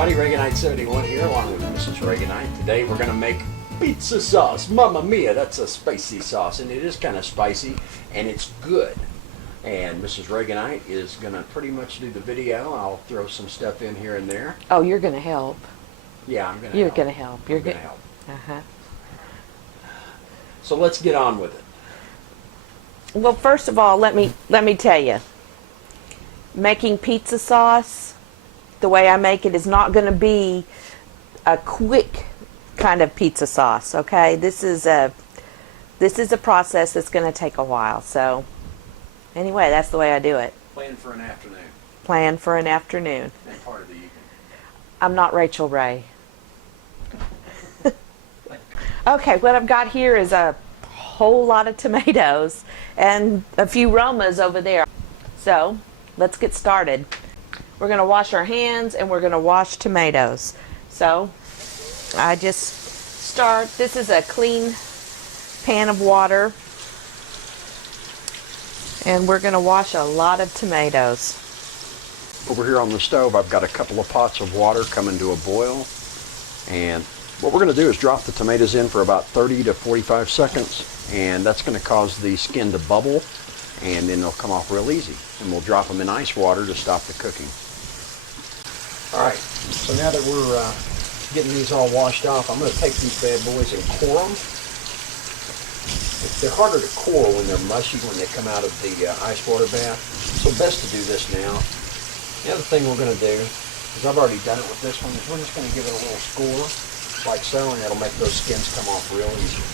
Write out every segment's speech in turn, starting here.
everybody, Reaganite 71 here along with Mrs. Reaganite. Today we're going to make pizza sauce. Mamma mia, that's a spicy sauce, and it is kind of spicy and it's good. And Mrs. Reaganite is going to pretty much do the video. I'll throw some stuff in here and there. Oh, you're going to help. Yeah, I'm going to You're help. going to help. You're going to help. Uh-huh. So let's get on with it. Well, first of all, let me tell you. Making pizza sauce, the way I make it, is not going to be a quick kind of pizza sauce, okay? This is a process that's going to take a while. So anyway, that's the way I do it. Plan for an afternoon. Plan for an afternoon. And part of the evening. I'm not Rachel Ray. Okay, what I've got here is a whole lot of tomatoes and a few Romas over there. So let's get started. We're going to wash our hands and we're going to wash tomatoes. So I just start, this is a clean pan of water, and we're going to wash a lot of tomatoes. Over here on the stove, I've got a couple of pots of water coming to a boil, and what we're going to do is drop the tomatoes in for about 30 to 45 seconds, and that's going to cause the skin to bubble, and then they'll come off real easy. And we'll drop them in ice water to stop the cooking. Alright, so now that we're getting these all washed off, I'm going to take these bad boys and core them. They're harder to core when they're mushy when they come out of the ice water bath, so best to do this now. The other thing we're going to do, because I've already done it with this one, is we're just going to give it a little score, like so, and that'll make those skins come off real easy.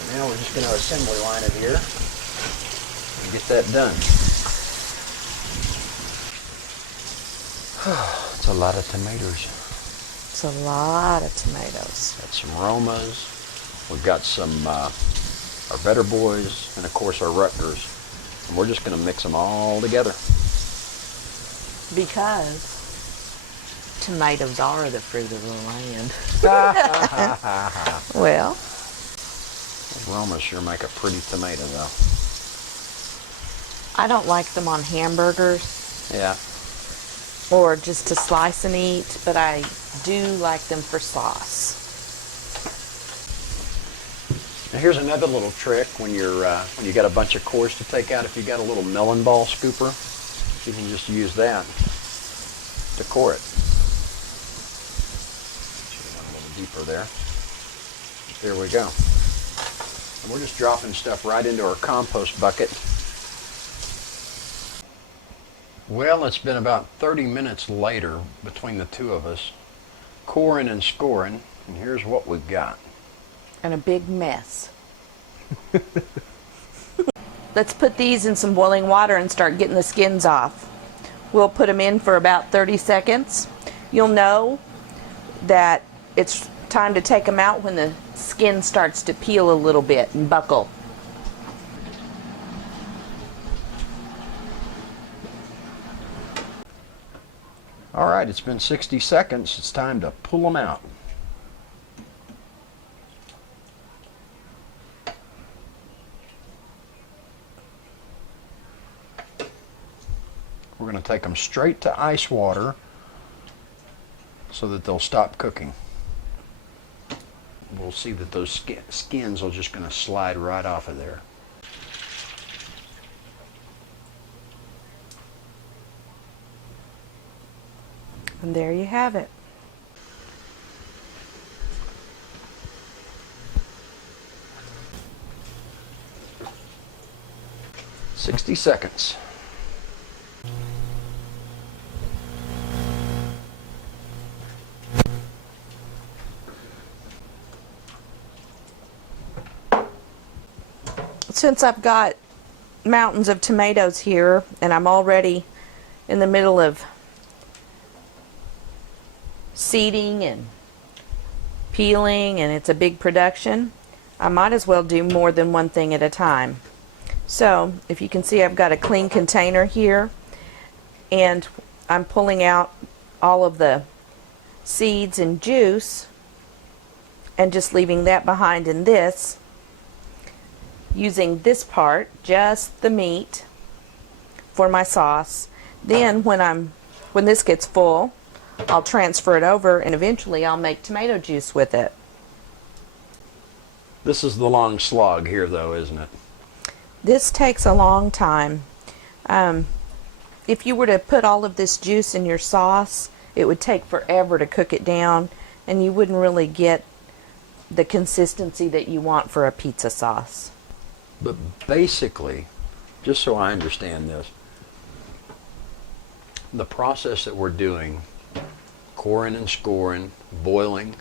So now we're just going to assembly line it here and get that done. It's a lot of tomatoes. It's a lot of tomatoes. Got some Romas. We've got some our Better Boys, and of course our Rutgers. And we're just going to mix them all together. Because tomatoes are the fruit of the land. Well, Those Romas sure make a pretty tomato, though. I don't like them on hamburgers. Yeah. Or just to slice and eat, but I do like them for sauce. Now here's another little trick when you got a bunch of cores to take out. If you got a little melon ball scooper, you can just use that to core it. A little deeper there. There we go. And we're just dropping stuff right into our compost bucket. Well, it's been about 30 minutes later between the two of us, coring and scoring, and here's what we've got. And a big mess. Let's put these in some boiling water and start getting the skins off. We'll put them in for about 30 seconds. You'll know that it's time to take them out when the skin starts to peel a little bit and buckle. All right, it's been 60 seconds. It's time to pull them out. We're going to take them straight to ice water so that they'll stop cooking. We'll see that those skins are just going to slide right off of there. And there you have it. "60 seconds. Since I've got mountains of tomatoes here and I'm already in the middle of seeding and peeling and it's a big production, I might as well do more than one thing at a time. So if you can see, I've got a clean container here and I'm pulling out all of the seeds and juice and just leaving that behind in this, using this part, just the meat, for my sauce. Then when this gets full, I'll transfer it over and eventually I'll make tomato juice with it. This is the long slog here, though, isn't it? This takes a long time. If you were to put all of this juice in your sauce, it would take forever to cook it down, and you wouldn't really get the consistency that you want for a pizza sauce. But basically, just so I understand this, the process that we're doing, coring and scoring, boiling,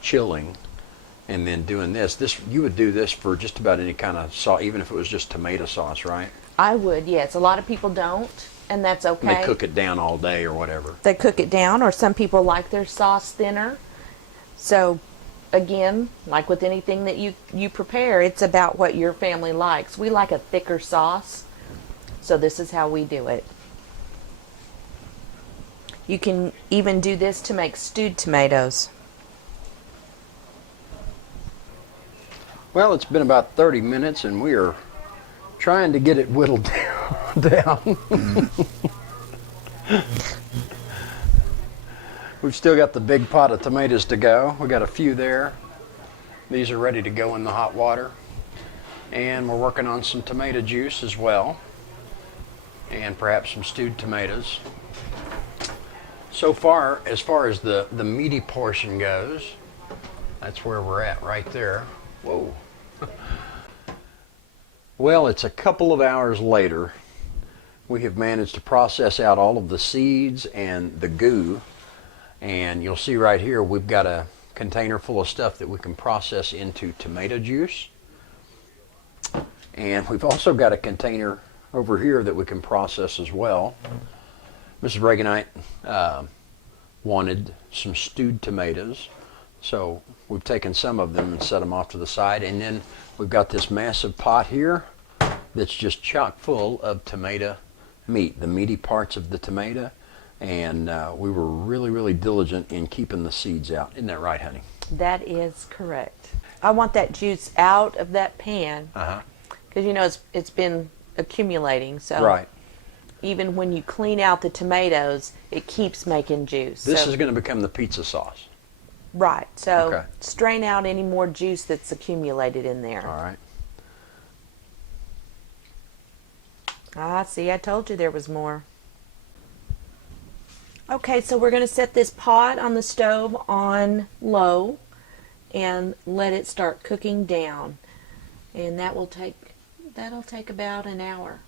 chilling, and then doing this, you would do this for just about any kind of sauce, even if it was just tomato sauce, right? I would, yes. A lot of people don't, and that's okay. And they cook it down all day or whatever. They cook it down, or some people like their sauce thinner. So, again, like with anything that you prepare, it's about what your family likes. We like a thicker sauce, so this is how we do it. You can even do this to make stewed tomatoes. Well, it's been about 30 minutes, and we are trying to get it whittled down. We've still got the big pot of tomatoes to go. We got a few there. These are ready to go in the hot water. And we're working on some tomato juice as well. And perhaps some stewed tomatoes. So far as the meaty portion goes, that's where we're at right there. Whoa. Well, it's a couple of hours later. We have managed to process out all of the seeds and the goo. And you'll see right here, we've got a container full of stuff that we can process into tomato juice. And we've also got a container over here that we can process as well. Mrs. Reaganite wanted some stewed tomatoes. So we've taken some of them and set them off to the side. And then we've got this massive pot here that's just chock full of tomato meat, the meaty parts of the tomato. And we were really, really diligent in keeping the seeds out. Isn't that right, honey? That is correct. I want that juice out of that pan. Because you know it's been accumulating. So right. Even when you clean out the tomatoes, it keeps making juice. This is going to become the pizza sauce. Right. So okay. Strain out any more juice that's accumulated in there. All right. Ah, see, I told you there was more. Okay, so we're going to set this pot on the stove on low and let it start cooking down. And that'll take about an hour.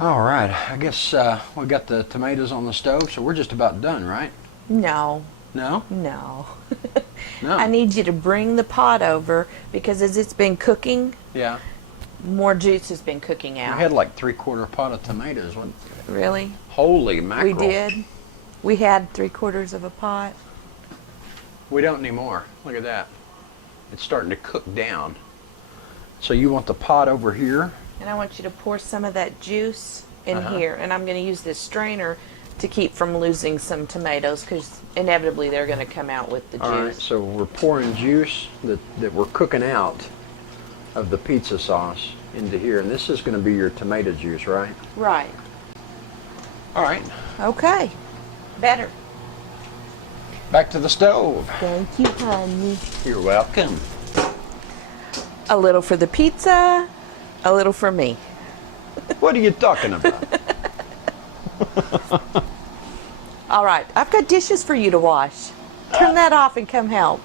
All right. I guess we got the tomatoes on the stove, so we're just about done, right? No. No? No. No. I need you to bring the pot over because as it's been cooking, yeah, more juice has been cooking out. We had like 3/4 pot of tomatoes. Really? Holy mackerel. We did. We had 3/4 of a pot. We don't anymore. Look at that. It's starting to cook down. So you want the pot over here? And I want you to pour some of that juice in here. And I'm going to use this strainer to keep from losing some tomatoes because inevitably they're going to come out with the juice. All right, so we're pouring juice that we're cooking out of the pizza sauce into here. And this is going to be your tomato juice, right? Right. All right. Okay. Better. Back to the stove. Thank you, honey. You're welcome. A little for the pizza, a little for me. What are you talking about? All right, I've got dishes for you to wash. Turn that off and come help.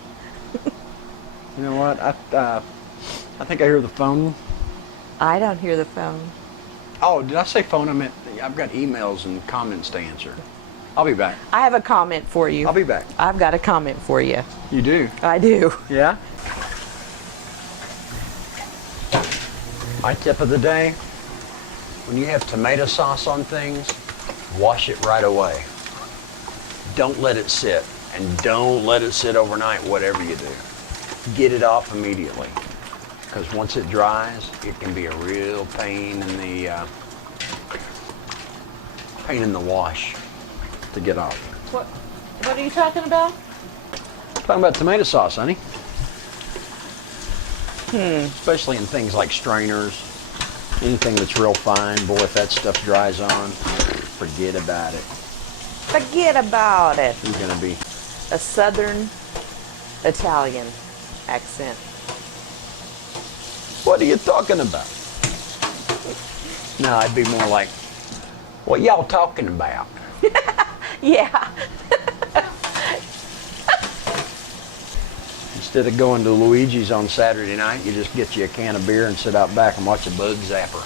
You know what? I think I hear the phone. I don't hear the phone. Oh, did I say phone? I meant I've got emails and comments to answer. I'll be back. I have a comment for you. I'll be back. I've got a comment for you. You do? I do. Yeah? My tip of the day, when you have tomato sauce on things, wash it right away. Don't let it sit, and don't let it sit overnight, whatever you do. Get it off immediately, because once it dries, it can be a real pain in the wash to get off. What are you talking about? Talking about tomato sauce, honey. Especially in things like strainers, anything that's real fine. Boy, if that stuff dries on, forget about it. Forget about it. You're gonna be. A Southern Italian accent. What are you talking about? No, I'd be more like, what y'all talking about? Yeah. Instead of going to Luigi's on Saturday night, you just get you a can of beer and sit out back and watch a bug zapper.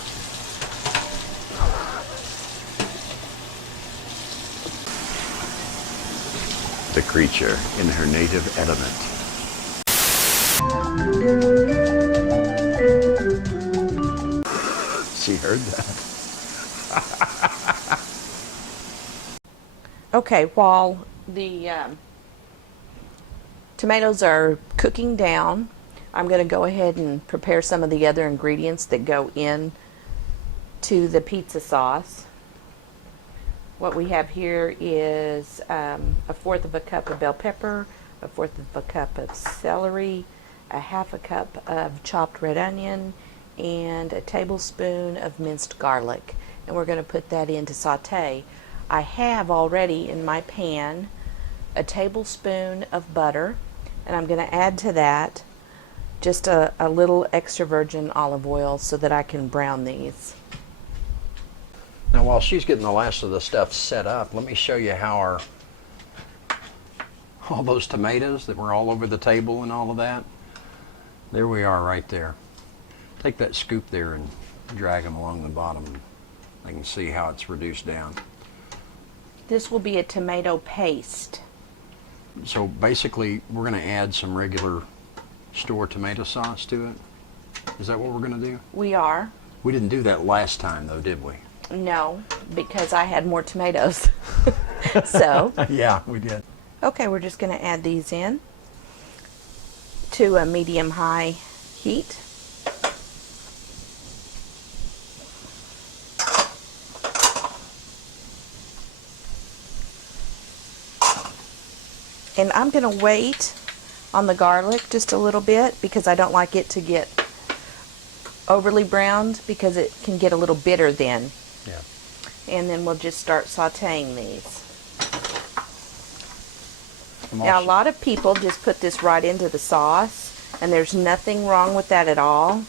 The creature in her native element. She heard that. Okay, while the tomatoes are cooking down, I'm going to go ahead and prepare some of the other ingredients that go in to the pizza sauce. What we have here is 1/4 of a cup of bell pepper, 1/4 of a cup of celery, 1/2 cup of chopped red onion, and a tablespoon of minced garlic. And we're going to put that in to saute. I have already in my pan a tablespoon of butter, and I'm going to add to that just a little extra virgin olive oil so that I can brown these. Now while she's getting the last of the stuff set up, let me show you how all those tomatoes that were all over the table and all of that, there we are right there. Take that scoop there and drag them along the bottom. I can see how it's reduced down. This will be a tomato paste. So basically we're going to add some regular store tomato sauce to it. Is that what we're going to do? We are. We didn't do that last time though, did we? No, because I had more tomatoes. So, Yeah, we did. okay, we're just going to add these in to a medium-high heat. And I'm going to wait on the garlic just a little bit because I don't like it to get overly browned because it can get a little bitter then. Yeah. And then we'll just start sauteing these. Now, a lot of people just put this right into the sauce, and there's nothing wrong with that at all.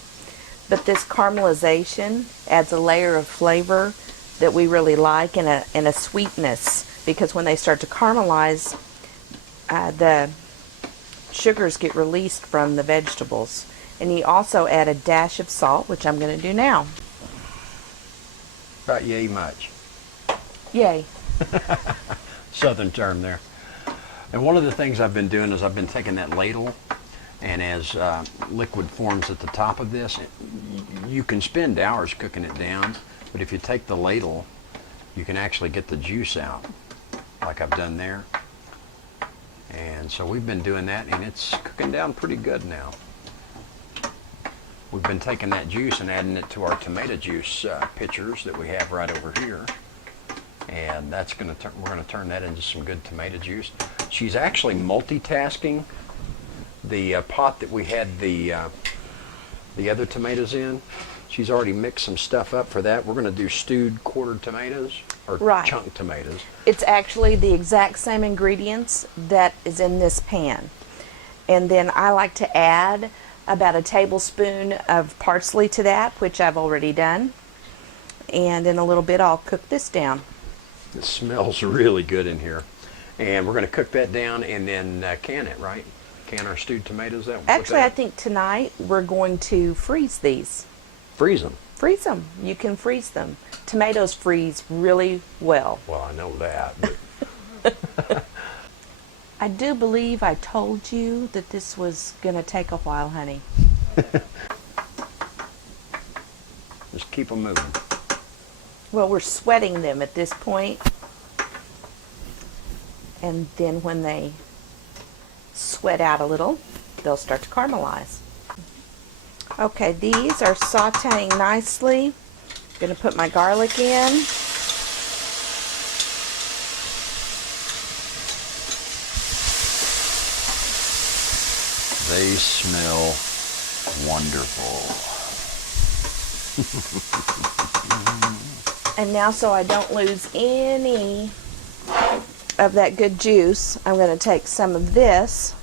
But this caramelization adds a layer of flavor that we really like and a sweetness, because when they start to caramelize, the sugars get released from the vegetables. And you also add a dash of salt, which I'm going to do now. About yay much. Yay. Southern term there. And one of the things I've been doing is I've been taking that ladle, and as liquid forms at the top of this, you can spend hours cooking it down, but if you take the ladle, you can actually get the juice out, like I've done there. And so we've been doing that, and it's cooking down pretty good now. We've been taking that juice and adding it to our tomato juice pitchers that we have right over here. And that's going to we're going to turn that into some good tomato juice. She's actually multitasking. The pot that we had the other tomatoes in, she's already mixed some stuff up for that. We're going to do stewed quartered tomatoes, or Right. chunk tomatoes. It's actually the exact same ingredients that is in this pan. And then I like to add about a tablespoon of parsley to that, which I've already done. And in a little bit I'll cook this down. It smells really good in here. And we're going to cook that down and then can it, right? Can our stewed tomatoes that Actually, I think tonight we're going to freeze these. freeze them. Freeze them. You can freeze them. Tomatoes freeze really well. Well, I know that. But I do believe I told you that this was going to take a while, honey. just keep them moving. Well, we're sweating them at this point. And then when they sweat out a little, they'll start to caramelize. Okay, these are sauteing nicely. I'm going to put my garlic in. They smell wonderful. And now, so I don't lose any of that good juice, I'm going to take some of this,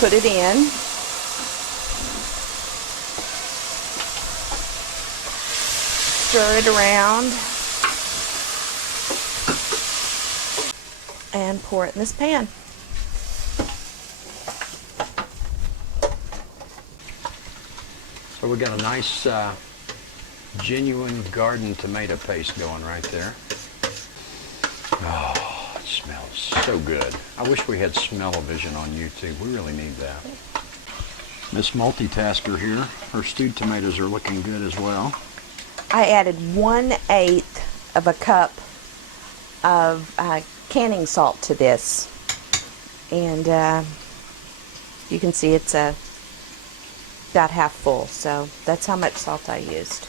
put it in. Stir it around. And pour it in this pan. So we got a nice genuine garden tomato paste going right there. Oh, it smells so good. I wish we had smell-o-vision on YouTube. We really need that. Miss Multitasker here. Her stewed tomatoes are looking good as well. I added 1/8 of a cup of canning salt to this, and you can see it's about half full, so that's how much salt I used.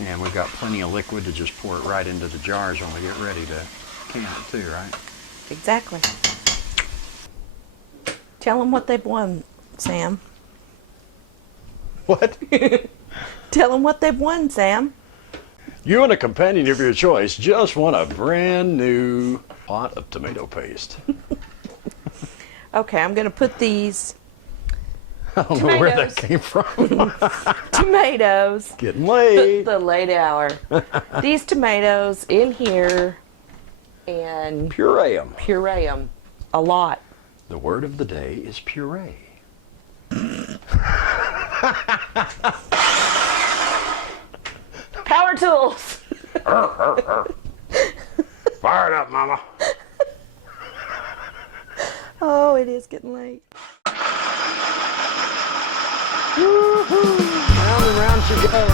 And we've got plenty of liquid to just pour it right into the jars when we get ready to can it too, right? Exactly. Tell them what they've won, Sam. What? Tell them what they've won, Sam. You and a companion of your choice just won a brand new pot of tomato paste. Okay, I'm going to put these I don't know where that came from. tomatoes. Getting late. The late hour. These tomatoes in here and Puree them. puree them a lot. The word of the day is puree. Power tools. Fire it up, Mama. Oh, it is getting late. Woo-hoo. Round and round she goes.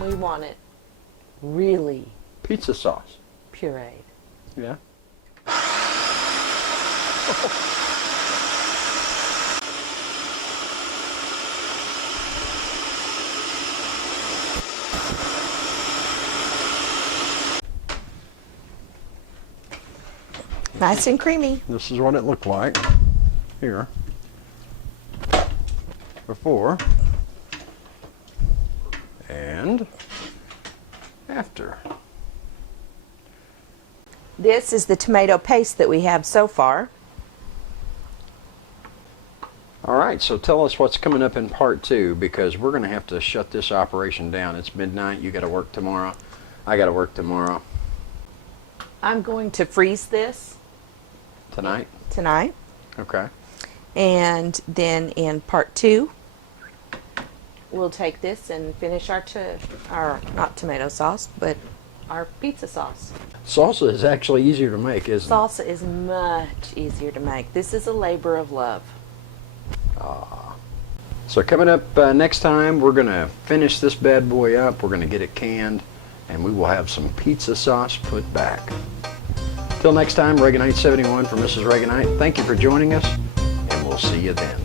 We want it really Pizza sauce. pureed. Yeah. Nice and creamy. This is what it looked like here before and after. This is the tomato paste that we have so far. All right, so tell us what's coming up in part 2, because we're going to have to shut this operation down. It's midnight. You got to work tomorrow. I got to work tomorrow. I'm going to freeze this Tonight? tonight. Okay. And then in part 2, we'll take this and finish our not tomato sauce, but our pizza sauce. Salsa is actually easier to make, isn't it? Salsa is much easier to make. This is a labor of love. So coming up next time, we're going to finish this bad boy up. We're going to get it canned, and we will have some pizza sauce put back. Till next time, Reaganite 71 for Mrs. Reaganite. Thank you for joining us, and we'll see you then.